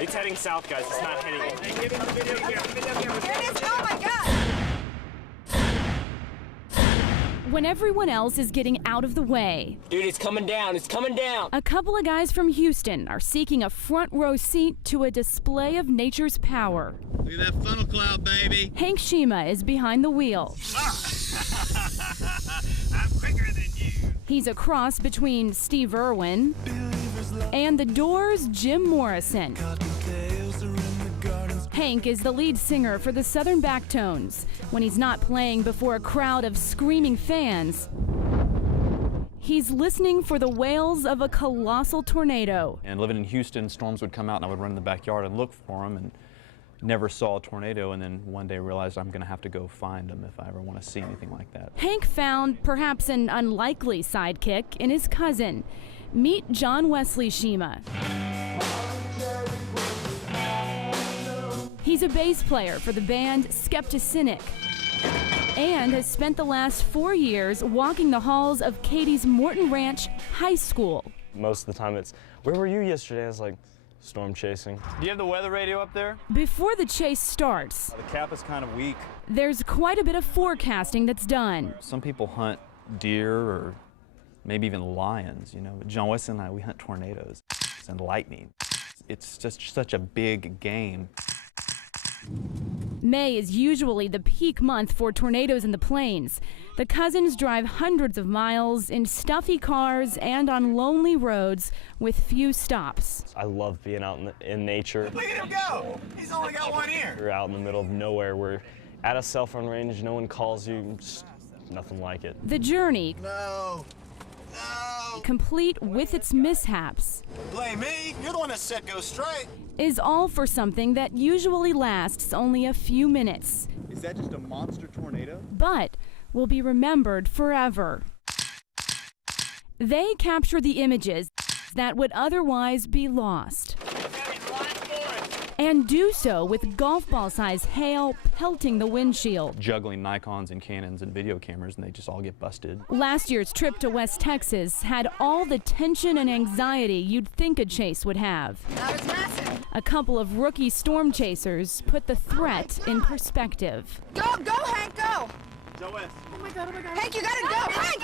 It's heading south, guys. It's not heading. Here it is. Oh my God! When everyone else is getting out of the way. Dude, it's coming down. It's coming down. A couple of guys from Houston are seeking a front row seat to a display of nature's power. Look at that funnel cloud, baby. Hank Schyma is behind the wheel. I'm quicker than you. He's a cross between Steve Irwin and The Doors' Jim Morrison. Hank is the lead singer for the Southern Backtones. When he's not playing before a crowd of screaming fans, he's listening for the wails of a colossal tornado. And living in Houston, storms would come out and I would run in the backyard and look for them, and never saw a tornado, and then one day realized I'm going to have to go find them if I ever want to see anything like that. Hank found perhaps an unlikely sidekick in his cousin. Meet Jon-Wesley Schyma. He's a bass player for the band Skepticynic and has spent the last 4 years walking the halls of Katie's Morton Ranch High School. Most of the time it's, where were you yesterday? I was like, storm chasing. Do you have the weather radio up there? Before the chase starts, The cap is kind of weak. there's quite a bit of forecasting that's done. Some people hunt deer or maybe even lions, you know. But Jon-Wesley and I, we hunt tornadoes and lightning. It's just such a big game. May is usually the peak month for tornadoes in the plains. The cousins drive hundreds of miles in stuffy cars and on lonely roads with few stops. I love being out in nature. Look at him go. He's only got one ear. We're out in the middle of nowhere. We're at a cell phone range. No one calls you. Just nothing like it. The journey, No. complete with its mishaps, Blame me. You're the one that said go straight. is all for something that usually lasts only a few minutes, Is that just a monster tornado? but will be remembered forever. They capture the images that would otherwise be lost, and do so with golf ball-sized hail pelting the windshield. Juggling Nikons and Canons and video cameras, and they just all get busted. Last year's trip to West Texas had all the tension and anxiety you'd think a chase would have. That was massive. A couple of rookie storm chasers put the threat in perspective. Go, Hank, go. Joe West. Oh my God. Hank, you gotta go. Hank.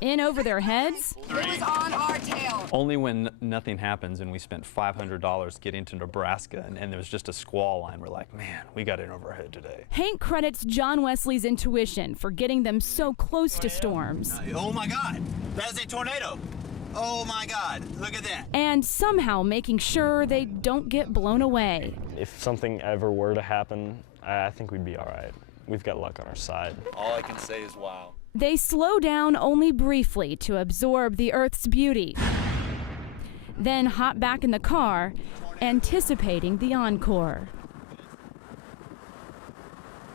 In over their heads, It was on our tail. Only when nothing happens and we spent $500 getting to Nebraska and there was just a squall line, we're like, man, we got in over our head today. Hank credits Jon-Wesley's intuition for getting them so close to storms. Oh my God. That is a tornado. Oh my God. Look at that. And somehow making sure they don't get blown away. If something ever were to happen, I think we'd be all right. We've got luck on our side. All I can say is wow. They slow down only briefly to absorb the Earth's beauty, then hop back in the car, anticipating the encore.